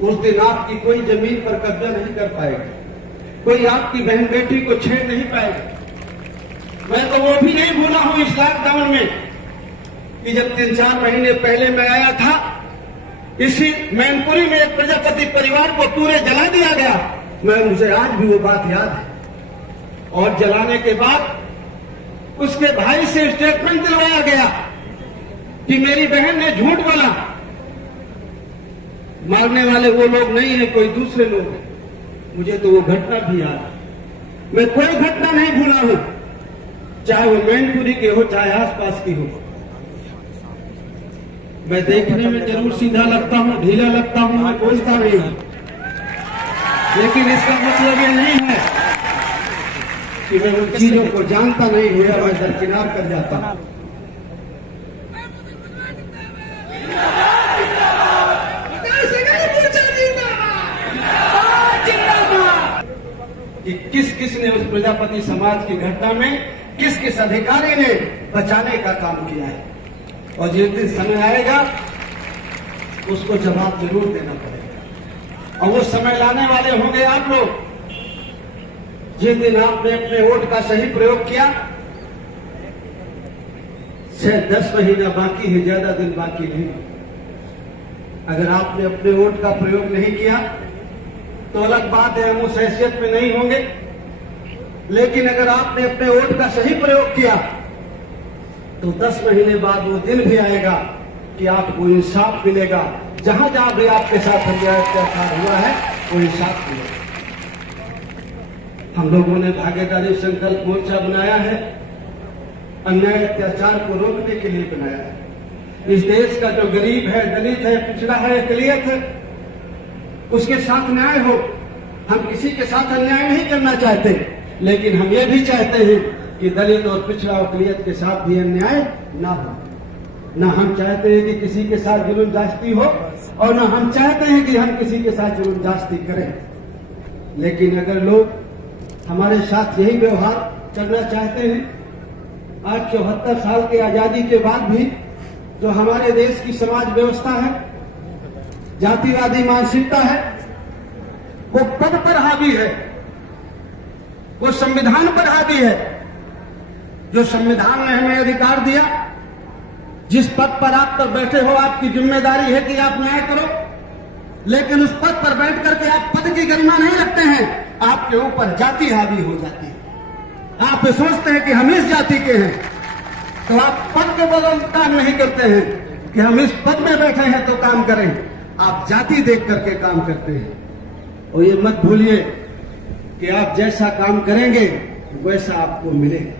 उस दिन आपकी कोई जमीन पर कब्जा नहीं कर पाएगा, कोई आपकी बहन बेटी को छेड़ नहीं पाएगा। मैं तो वो भी नहीं भूला हूं इस लॉकडाउन में कि जब 3-4 महीने पहले मैं आया था, इसी मैनपुरी में एक प्रजापति परिवार को पूरे जला दिया गया। मुझे आज भी वो बात याद है। और जलाने के बाद उसके भाई से स्टेटमेंट दिलवाया गया कि मेरी बहन ने झूठ बोला। मारने वाले वो लोग नहीं है, कोई दूसरे लोग हैं। मुझे तो वो घटना भी याद है। मैं कोई घटना नहीं भूला हूं, चाहे वो मैनपुरी की हो चाहे आसपास की हो। मैं देखने में जरूर सीधा लगता हूं, ढीला लगता हूं, मैं बोलता नहीं हूं, लेकिन इसका मतलब ये नहीं है कि मैं उन चीजों को जानता नहीं हूं या मैं दरकिनार कर जाता हूं। कि किस किस ने उस प्रजापति समाज की घटना में किस किस अधिकारी ने बचाने का काम किया है, और जिस दिन समय आएगा उसको जवाब जरूर देना पड़ेगा। और वो समय लाने वाले होंगे आप लोग। जिस दिन आपने अपने वोट का सही प्रयोग किया, शायद 10 महीना बाकी है, ज्यादा दिन बाकी नहीं। अगर आपने अपने वोट का प्रयोग नहीं किया तो अलग बात है, हम उस हैसियत में नहीं होंगे। लेकिन अगर आपने अपने वोट का सही प्रयोग किया तो 10 महीने बाद वो दिन भी आएगा कि आपको इंसाफ मिलेगा। जहां जहां भी आपके साथ अन्याय अत्याचार हुआ है वो इंसाफ मिलेगा। हम लोगों ने भागीदारी संकल्प मोर्चा बनाया है, अन्याय अत्याचार को रोकने के लिए बनाया है। इस देश का जो गरीब है, दलित है, पिछड़ा है, अकलियत है, उसके साथ न्याय हो। हम किसी के साथ अन्याय नहीं करना चाहते, लेकिन हम ये भी चाहते हैं कि दलित और पिछड़ा अकलियत के साथ भी अन्याय ना हो। न हम चाहते हैं कि किसी के साथ जुल्म जास्ती हो, और न हम चाहते हैं कि हम किसी के साथ जुल्म जास्ती करें। लेकिन अगर लोग हमारे साथ यही व्यवहार करना चाहते हैं, आज 74 साल की आजादी के बाद भी जो हमारे देश की समाज व्यवस्था है, जातिवादी मानसिकता है, वो पद पर हावी है, वो संविधान पर हावी है। जो संविधान ने हमें अधिकार दिया, जिस पद पर आप पर बैठे हो, आपकी जिम्मेदारी है कि आप न्याय करो, लेकिन उस पद पर बैठ करके आप पद की गरिमा नहीं रखते हैं, आपके ऊपर जाति हावी हो जाती है। आप सोचते हैं कि हम इस जाति के हैं, तो आप पद के बदल काम नहीं करते हैं कि हम इस पद में बैठे हैं तो काम करें। आप जाति देख करके काम करते हैं। और ये मत भूलिए कि आप जैसा काम करेंगे वैसा आपको मिलेगा।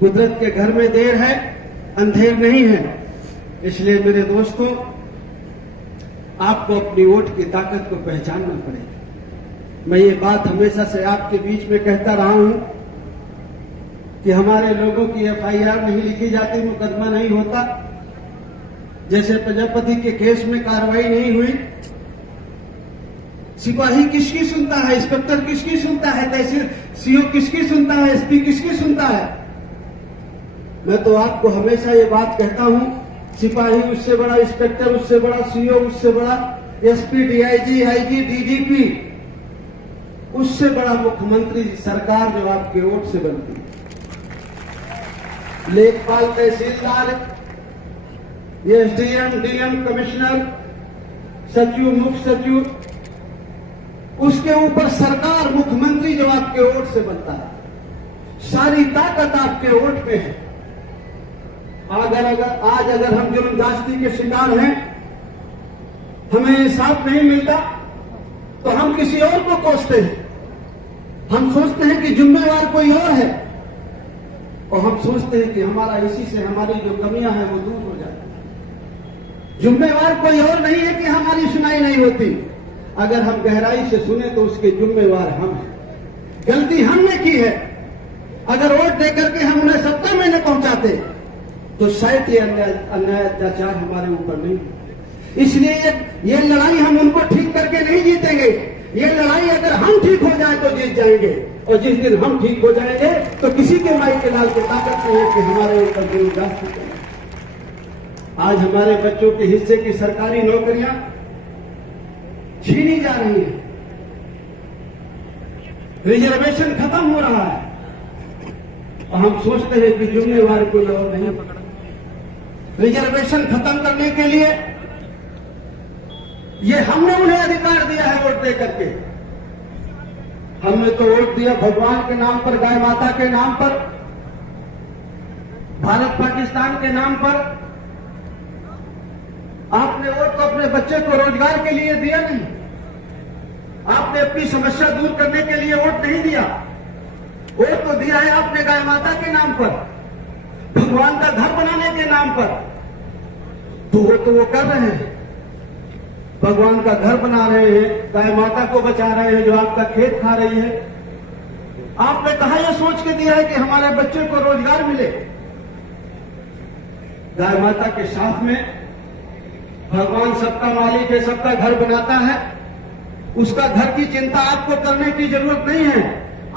कुदरत के घर में देर है, अंधेर नहीं है। इसलिए मेरे दोस्तों, आपको अपनी वोट की ताकत को पहचानना पड़ेगा। मैं ये बात हमेशा से आपके बीच में कहता रहा हूं कि हमारे लोगों की एफआईआर नहीं लिखी जाती, मुकदमा नहीं होता। जैसे प्रजापति के केस में कार्रवाई नहीं हुई, सिपाही किसकी सुनता है, इंस्पेक्टर किसकी सुनता है, तहसील सीओ किसकी सुनता है, एसपी किसकी सुनता है। मैं तो आपको हमेशा ये बात कहता हूं, सिपाही उससे बड़ा, इंस्पेक्टर उससे बड़ा, सीओ उससे बड़ा, एसपी, डीआईजी, आईजी, डीजीपी उससे बड़ा मुख्यमंत्री सरकार जो आपके वोट से बनती है। लेखपाल, तहसीलदार, एसडीएम, डीएम, कमिश्नर, सचिव, मुख्य सचिव, उसके ऊपर सरकार, मुख्यमंत्री जो आपके वोट से बनता है। सारी ताकत आपके वोट पे है। आज अगर हम जुल्म-जास्ती के शिकार हैं, हमें इंसाफ नहीं मिलता, तो हम किसी और को कोसते हैं। हम सोचते हैं कि जिम्मेवार कोई और है, और हम सोचते हैं कि हमारा इसी से हमारी जो कमियां हैं वो दूर हो जाती। जिम्मेवार कोई और नहीं है कि हमारी सुनाई नहीं होती। अगर हम गहराई से सुने तो उसके जिम्मेवार हम हैं। गलती हमने की है। अगर वोट देकर के हम उन्हें सत्ता में न पहुंचाते तो शायद ये अन्याय अत्याचार हमारे ऊपर नहीं। इसलिए ये लड़ाई हम उनको ठीक करके नहीं जीतेंगे। ये लड़ाई अगर हम ठीक हो जाए तो जीत जाएंगे, और जिस दिन हम ठीक हो जाएंगे तो किसी के माई के लाल की ताकत नहीं है कि हमारे ऊपर जुल्म जास्ती करें। आज हमारे बच्चों के हिस्से की सरकारी नौकरियां छीनी जा रही है, रिजर्वेशन खत्म हो रहा है, और हम सोचते हैं कि जुम्मेवार को लोग नहीं पकड़। रिजर्वेशन खत्म करने के लिए ये हमने उन्हें अधिकार दिया है वोट दे करके। हमने तो वोट दिया भगवान के नाम पर, गाय माता के नाम पर, भारत पाकिस्तान के नाम पर। आपने वोट तो अपने बच्चे को रोजगार के लिए दिया नहीं, आपने अपनी समस्या दूर करने के लिए वोट नहीं दिया। वोट तो दिया है आपने गाय माता के नाम पर, भगवान का घर बनाने के नाम पर। तो वो कर रहे हैं, भगवान का घर बना रहे हैं, गाय माता को बचा रहे हैं जो आपका खेत खा रही है। आपने कहा यह सोच के दिया है कि हमारे बच्चे को रोजगार मिले। गाय माता के साथ में भगवान सबका मालिक है, सबका घर बनाता है, उसका घर की चिंता आपको करने की जरूरत नहीं है।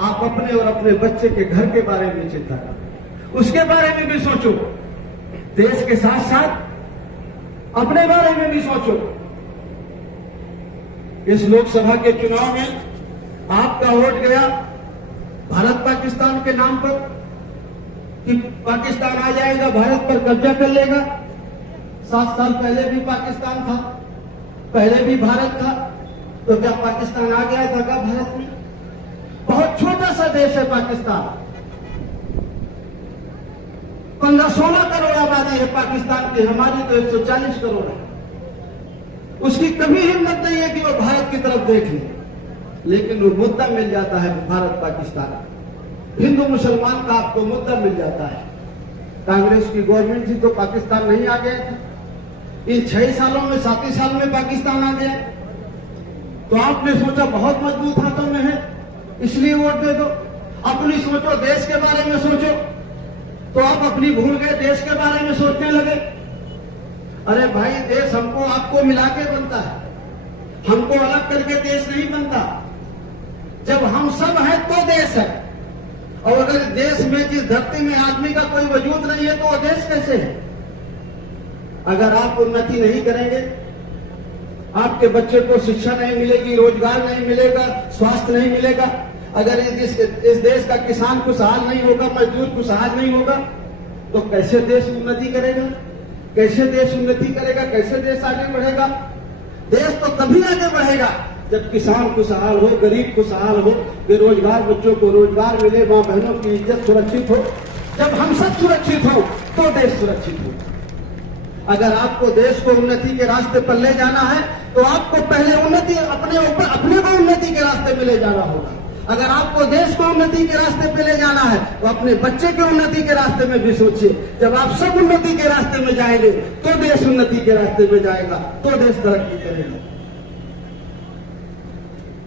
आप अपने और अपने बच्चे के घर के बारे में चिंता करो, उसके बारे में भी सोचो। देश के साथ साथ अपने बारे में भी सोचो। इस लोकसभा के चुनाव में आपका वोट गया भारत पाकिस्तान के नाम पर कि पाकिस्तान आ जाएगा, भारत पर कब्जा कर लेगा। 7 साल पहले भी पाकिस्तान था, पहले भी भारत था, तो क्या पाकिस्तान आ गया था क्या भारत में? बहुत छोटा सा देश है पाकिस्तान, 15-16 करोड़ आबादी है पाकिस्तान की, हमारी तो 140 करोड़ है। उसकी कभी हिम्मत नहीं है कि वो भारत की तरफ देख ले, लेकिन वो मुद्दा मिल जाता है भारत पाकिस्तान, हिंदू मुसलमान का आपको मुद्दा मिल जाता है। कांग्रेस की गवर्नमेंट थी तो पाकिस्तान नहीं आ गया था, इन 6 सालों में 7 साल में पाकिस्तान आ गया। तो आपने सोचा बहुत मजबूत हाथों में है इसलिए वोट दे दो। अपनी सोचो, देश के बारे में सोचो, तो आप अपनी भूल गए, देश के बारे में सोचने लगे। अरे भाई, देश हमको आपको मिला के बनता है, हमको अलग करके देश नहीं बनता। जब हम सब हैं तो देश है, और अगर देश में जिस धरती में आदमी का कोई वजूद नहीं है तो वो देश कैसे है? अगर आप उन्नति नहीं करेंगे, आपके बच्चे को शिक्षा नहीं मिलेगी, रोजगार नहीं मिलेगा, स्वास्थ्य नहीं मिलेगा, अगर इस देश का किसान खुशहाल नहीं होगा, मजदूर खुशहाल नहीं होगा, तो कैसे देश उन्नति करेगा? कैसे देश उन्नति करेगा? कैसे देश आगे बढ़ेगा? देश तो तभी आगे बढ़ेगा जब किसान खुशहाल हो, गरीब खुशहाल हो, बेरोजगार बच्चों को रोजगार मिले, मां बहनों की इज्जत सुरक्षित हो। जब हम सब सुरक्षित हो तो देश सुरक्षित हो। अगर आपको देश को उन्नति के रास्ते पर ले जाना है तो आपको पहले उन्नति अपने को उन्नति के रास्ते में ले जाना होगा। अगर आपको देश को उन्नति के रास्ते पे ले जाना है तो अपने बच्चे के उन्नति के रास्ते में भी सोचिए। जब आप सब उन्नति के रास्ते में जाएंगे तो देश उन्नति के रास्ते में जाएगा, तो देश तरक्की करेगा।